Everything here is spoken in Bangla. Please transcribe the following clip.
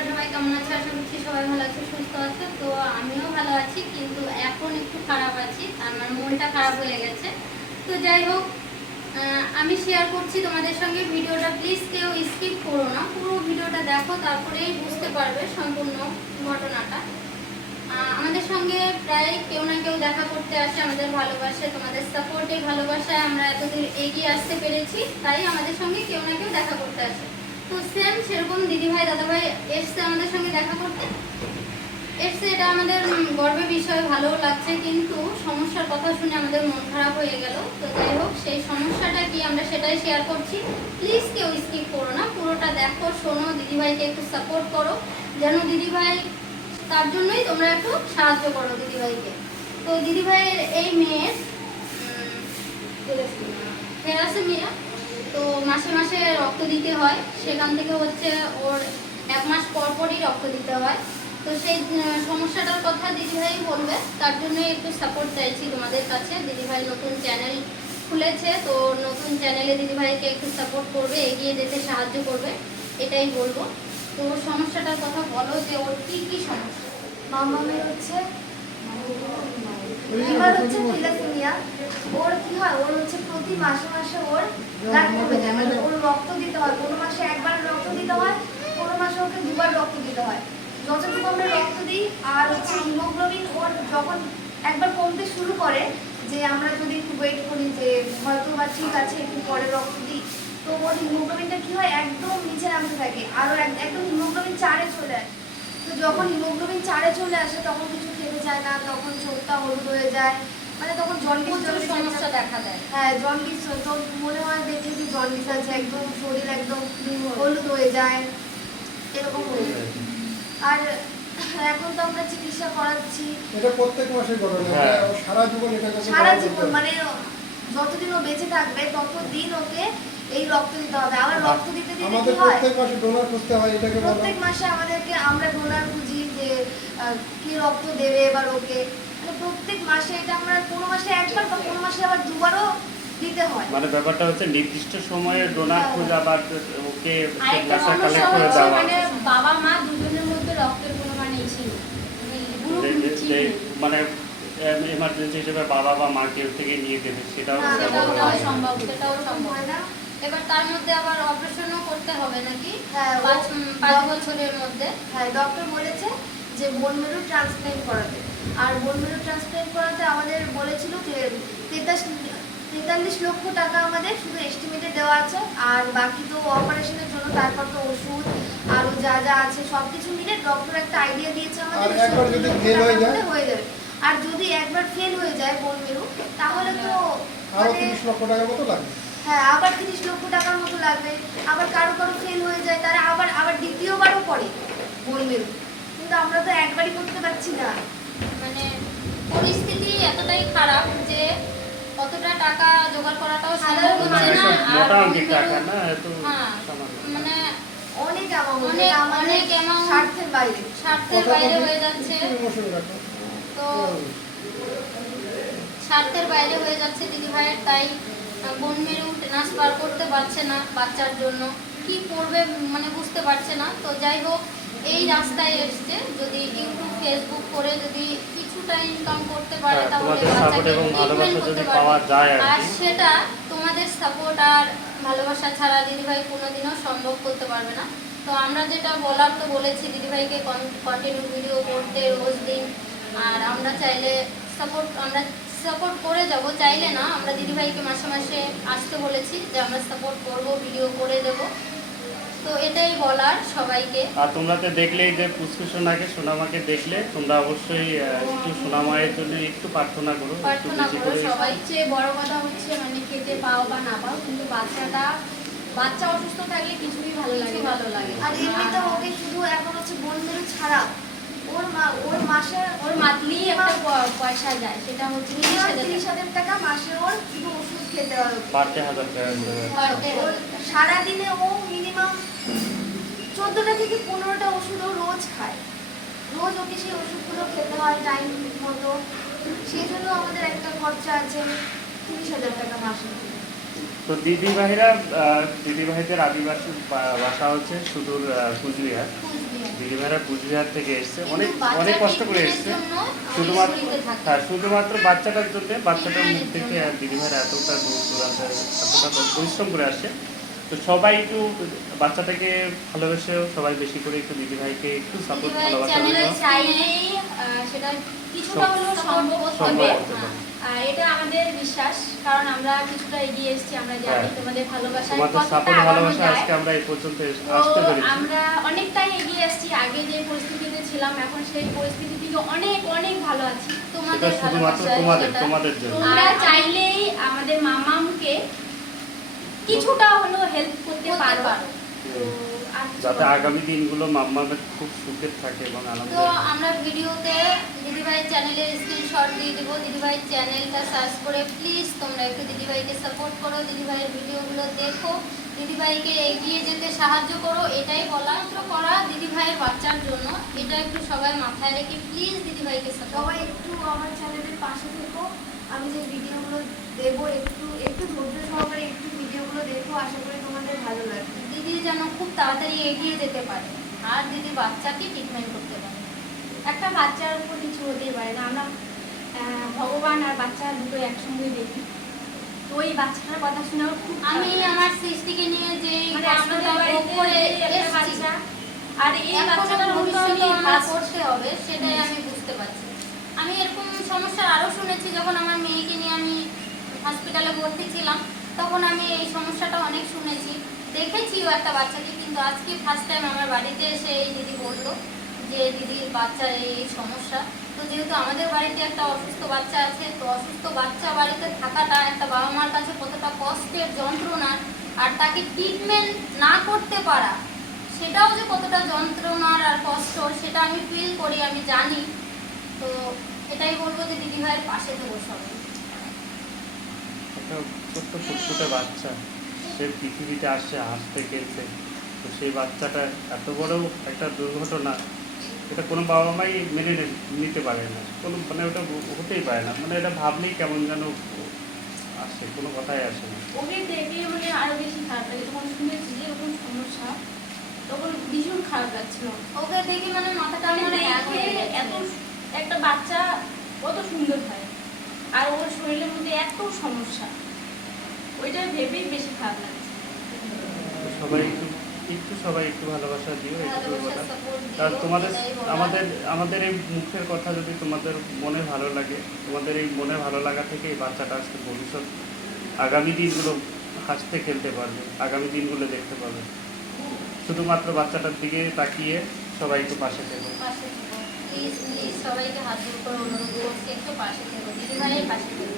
তোমরা সবাই কেমন আছো আশা করছি সবাই ভালো আছো সুস্থ আছো তো আমিও ভালো আছি, কিন্তু এখন একটু খারাপ আছি আমার মনটা খারাপ হয়ে গেছে। তো যাই হোক আমি শেয়ার করছি তোমাদের সঙ্গে ভিডিওটা। প্লিজ কেউ স্কিপ করো না, পুরো ভিডিওটা দেখো, তারপরেই বুঝতে পারবে সম্পূর্ণ ঘটনাটা। আমাদের সঙ্গে প্রায় কেউ না কেউ দেখা করতে আসে, আমাদের ভালোবাসে, তোমাদের সাপোর্টে ভালোবাসায় আমরা এতদূর এগিয়ে আসতে পেরেছি, তাই আমাদের সঙ্গে কেউ না কেউ দেখা করতে আসে। তো সেম সেরকম দিদিভাই দাদাভাই এসছে আমাদের সঙ্গে দেখা করতে। এসছে এটা আমাদের গর্বের বিষয় ভালোও লাগছে কিন্তু সমস্যার কথা শুনে আমাদের মন খারাপ হয়ে গেল। তো যাই হোক সেই সমস্যাটা কি আমরা সেটাই শেয়ার করছি। প্লিজ কেউ স্কিপ করো না পুরোটা দেখো শোনো দিদিভাইকে একটু সাপোর্ট করো। যেন দিদিভাই তার জন্যই তোমরা একটু সাহায্য করো দিদিভাইকে। তো দিদিভাইয়ের এই মেয়ের থ্যালাসেমিয়া তো মাসে মাসে রক্ত দিতে হয়। সেখান থেকে হচ্ছে ওর এক মাস পর পরই রক্ত দিতে হয়। তো সেই সমস্যাটার কথা দিদিভাই বলবে। তার জন্যই একটু সাপোর্ট চাইছি তোমাদের কাছে। দিদিভাই নতুন চ্যানেল খুলেছে, তো নতুন চ্যানেলে দিদিভাইকে একটু সাপোর্ট করবে, এগিয়ে যেতে সাহায্য করবে, এটাই বলব। তো সমস্যাটার কথা বলো যে ওর কী কী সমস্যা? মামামের হচ্ছে এবার হচ্ছে থ্যালাসেমিয়া ওর কি হয়? ওর হচ্ছে প্রতি মাসে মাসে ওর মানে ওর রক্ত দিতে হয়। কোনো মাসে একবার রক্ত দিতে হয়, কোনো মাসে ওকে দুবার রক্ত দিতে হয়। যতটুকু আমরা রক্ত দিই, আর হচ্ছে হিমোগ্লোবিন ওর যখন একবার কমতে শুরু করে, যে আমরা যদি একটু ওয়েট করি যে হয়তো বা ঠিক আছে, একটু পরে রক্ত দিই, তো ওর হিমোগ্লোবিনটা কি হয়? একদম নিচে নামতে থাকে। আরও একদম হিমোগ্লোবিন চারে চলে আসে। যখন হিমোগ্লোবিন চারে চলে আসে তখন কিছু খেতে চায় না তখন চোখটা হলুদ হয়ে যায়। মানে তখন জন্ডিস জন্ডিস সমস্যা দেখা দেয়। হ্যাঁ জন্ডিস তো মনে হয় দেখে কি জন্ডিস আছে একদম শরীর একদম হলুদ হয়ে যায়। এরকম হয়ে যায়। আর এখন তো আমরা চিকিৎসা করাচ্ছি। এটা প্রত্যেক মাসে ঘটনা। হ্যাঁ। সারা জীবন এটাকে সারা জীবন মানে যতদিন ও বেঁচে থাকবে ততদিন ওকে এই রক্ত দিতে হবে। আবার রক্ত দিতে দিতে আমাদের হয়? প্রত্যেক মাসে ডোনার খুঁজতে হয় এটাকে প্রত্যেক মাসে আমাদেরকে আমরা ডোনার খুঁজি যে কি রক্ত দেবে এবার ওকে। মানে প্রত্যেক মাসে এটা আমরা কোনো মাসে একবার বা কোনো মাসে আবার দুবারও দিতে হয়। মানে ব্যাপারটা হচ্ছে নির্দিষ্ট সময়ে ডোনার। খোঁজা বা ওকে কালেক্ট করে দেওয়া। মানে বাবা মা দুজনের মধ্যে রক্তের কোনো মানে নেই মানে। মানে এমার্জেন্সি হিসেবে বাবা বা মা কেউ থেকে নিয়ে দেবে সেটাও সেটাও হয়। না। সম্ভব সেটাও সম্ভব। হয় না। এবার তার মধ্যে আবার অপারেশনও করতে হবে নাকি? হ্যাঁ, পাঁচ পাঁচ বছরের মধ্যে? হ্যাঁ ডক্টর বলেছে যে বোন মেরু ট্রান্সপ্ল্যান্ট করাতে। আর বোন মেরু ট্রান্সপ্ল্যান্ট করাতে আমাদের বলেছিল যে তেতাশ তেতাল্লিশ লক্ষ টাকা আমাদের শুধু এস্টিমেটে দেওয়া আছে। আর বাকি তো অপারেশনের জন্য তারপর তো ওষুধ আরও যা যা আছে সব কিছু মিলে ডক্টর একটা আইডিয়া দিয়েছে আমাদের আর যে একবার 70 যদি লক্ষ fail হয়ে হয়ে যাবে। আর যদি একবার ফেল হয়ে যায় বোন মেরু তাহলে তো মানে তিরিশ লক্ষ টাকার মতো লাগবে? হ্যাঁ আবার তিরিশ লক্ষ টাকার মতো লাগবে। আবার কারও কারও ফেল হয়ে যায় তারা আবার আবার দ্বিতীয়বারও করে বলবেন কিন্তু আমরা তো একবারই করতে পারছি না। মানে পরিস্থিতি এতটাই খারাপ যে কতটা টাকা জোগাড় করাটাও সম্ভব হচ্ছে না। মানে আর হ্যাঁ। মানে অনেক অনেক- amount। স্বার্থের বাইরে। স্বার্থের বাইরে হয়ে যাচ্ছে। তো স্বার্থের বাইরে হয়ে যাচ্ছে দিদি ভাইয়ের তাই বোন মেরু ট্রান্সফার করতে পারছে না বাচ্চার জন্য। কি করবে মানে বুঝতে পারছে না। তো যাই হোক এই রাস্তায় এসছে। যদি ইউটিউব ফেসবুক করে যদি কিছুটা ইনকাম করতে পারে হ্যাঁ, তাহলে বাচ্চাকে ট্রিটমেন্ট করতে আর সেটা তোমাদের সাপোর্ট আর ভালোবাসা ছাড়া দিদিভাই কোনোদিনও সম্ভব করতে পারবে না। তো আমরা যেটা বলার তো বলেছি দিদিভাইকে কন্টিনিউ ভিডিও করতে রোজ দিন। আর আমরা চাইলে সাপোর্ট আমরা সাপোর্ট করে যাব চাইলে না আমরা দিদিভাইকে মাসে মাসে আসতে বলেছি যে আমরা সাপোর্ট করব ভিডিও করে দেব। তো এটাই বলার সবাইকে। আর তোমরা তো দেখলেই যে পুষ্কু সোনাকে সোনামাকে দেখলে তোমরা অবশ্যই একটু সোনামায়ের জন্য একটু প্রার্থনা করো প্রার্থনা করো। সবাই সবচেয়ে বড় কথা হচ্ছে মানে খেতে পাও বা না পাও কিন্তু বাচ্চাটা বাচ্চা অসুস্থ থাকলে কিছুই ভালো লাগে ভালো লাগে আর এমনিতে ওকে শুধু এখন হচ্ছে বোন ছাড়া ওর মা ওর মাসে ওর মান্থলি একটা পয়সা যায় সেটা হচ্ছে তিরিশ হাজার টাকা। মাসে ওর শুধু ওষুধ খেতে হয়। ওকে। হাজার টাকা করে আর ওর ওর সারাদিনে ও মিনিমাম চোদ্দোটা থেকে পনেরোটা ওষুধ ও রোজ খায়। রোজ ওকে সেই ওষুধগুলো খেতে হয় টাইম মতো। সেই জন্য আমাদের একটা খরচা আছে তিরিশ হাজার টাকা মাসে। তো দিদি ভাইরা দিদি ভাইদের আদিবাসী বাসা হচ্ছে সুদূর আহ, কুচবিহার। ভাইরা কুচবিহার থেকে এসছে। অনেক অনেক কষ্ট করে এসছে। শুধুমাত্র। হ্যাঁ শুধুমাত্র বাচ্চাটার জন্য বাচ্চাটার মুখ থেকে জন্য। দিদি ভাইরা এতটা দূর দূরান্তে এতটা পরিশ্রম করে আসে। তো সবাই একটু বাচ্চাটাকে ভালোবেসেও সবাই বেশি করে একটু দিদি ভাইকে একটু সাপোর্ট ভালোবাসা সেটা কিছুটা হলেও সম্ভব হবে। এটা আমাদের বিশ্বাস কারণ আমরা কিছুটা এগিয়ে এসেছি আমরা জানি হ্যাঁ। তোমাদের কতটা ভালোবাসা আজকে আমরা এই পর্যন্ত আসতে পেরেছি। আমরা অনেকটাই এগিয়ে এসেছি আগে যে পরিস্থিতিতে ছিলাম এখন সেই পরিস্থিতি থেকে অনেক অনেক ভালো আছি। তোমাদের শুধুমাত্র ভালোবাসা তোমাদের তোমাদের জন্য। তোমরা চাইলেই আমাদের মামামকে কিছুটা হলেও হেল্প করতে পারো। তো যাতে। আগামী দিনগুলো মাম্মামের খুব সুখের থাকে এবং আনন্দ তো আমরা ভিডিওতে দিদিভাইয়ের চ্যানেলের স্ক্রিনশট দিয়ে দেবো। দিদিভাইয়ের চ্যানেলটা সার্চ করে প্লিজ তোমরা একটু দিদিভাইকে সাপোর্ট করো। দিদিভাইয়ের ভিডিওগুলো দেখো। দিদিভাইকে এগিয়ে যেতে সাহায্য করো এটাই বলা করা। দিদিভাইয়ের বাচ্চার জন্য এটা একটু সবাই মাথায় রেখে প্লিজ দিদিভাইকে সাপোর্ট সবাই একটু আমার চ্যানেলের পাশে থেকো। আমি যে ভিডিওগুলো দেবো একটু একটু ধৈর্য সহকারে একটু ভিডিওগুলো দেখো আশা করি তোমাদের ভালো লাগবে। দিদি যেন খুব তাড়াতাড়ি এগিয়ে যেতে পারে। আর দিদি বাচ্চাকে ট্রিটমেন্ট করতে পারে। একটা বাচ্চার উপর কিছু হতেই পারে না। আমরা ভগবান আর বাচ্চা দুটো একসঙ্গে দেখি। তো ওই বাচ্চাটার কথা শুনে খুব আমি আমার সৃষ্টিকে নিয়ে যে মানে আর এই বাচ্চাটার ভবিষ্যৎ করতে হবে সেটাই আমি বুঝতে পারছি। আমি এরকম সমস্যা আরও শুনেছি, যখন আমার মেয়েকে নিয়ে আমি হসপিটালে ভর্তি ছিলাম, তখন আমি এই সমস্যাটা অনেক শুনেছি। দেখেছিও একটা বাচ্চাকে, কিন্তু আজকে ফার্স্ট টাইম আমার বাড়িতে এসে এই দিদি বলল যে, দিদির বাচ্চার এই সমস্যা। তো যেহেতু আমাদের বাড়িতে একটা অসুস্থ বাচ্চা আছে, তো অসুস্থ বাচ্চা বাড়িতে থাকাটা একটা বাবা মার কাছে কতটা কষ্টের যন্ত্রণার আর তাকে ট্রিটমেন্ট না করতে পারা, সেটাও যে কতটা যন্ত্রণার আর কষ্ট, সেটা আমি ফিল করি, আমি জানি। তো এটাই বলব যে দিদিভাইয়ের পাশে দেবো সবাই একটা ছোট্ট ফুটফুটে বাচ্চা সে পৃথিবীতে আসছে হাসতে খেলতে। তো সেই বাচ্চাটা এত বড় একটা দুর্ঘটনা এটা কোনো বাবা মাই মেনে নিতে পারে না। কোনো মানে ওটা হতেই পারে না। মানে এটা ভাবলেই কেমন যেন আসে কোনো কথাই আসে না। ওকে দেখে মানে আরও বেশি খারাপ লাগে। তখন শুনেছি যে এরকম সমস্যা তখন ভীষণ খারাপ লাগছিল। ওকে দেখি মানে মাথাটা দেখে গেছে। এত একটা বাচ্চা কত সুন্দর হয়। আর ওর শরীরের মধ্যে এত সমস্যা। ওইটা ভেবেই বেশি খারাপ লাগছে। সবাই একটু একটু সবাই একটু ভালোবাসা দিও একটু আর তোমাদের আমাদের আমাদের এই মুখের কথা যদি তোমাদের মনে ভালো লাগে তোমাদের এই মনে ভালো লাগা থেকে এই বাচ্চাটা আজকে ভবিষ্যৎ আগামী দিনগুলো হাসতে খেলতে পারবে আগামী দিনগুলো দেখতে পাবে শুধুমাত্র বাচ্চাটার দিকে তাকিয়ে সবাই একটু পাশে থেকো। পাশে থেকো। প্লিজ প্লিজ সবাইকে হাত জোর করে অনুরোধ করছি একটু পাশে থেকো দিদিভাইয়ের পাশে থেকো।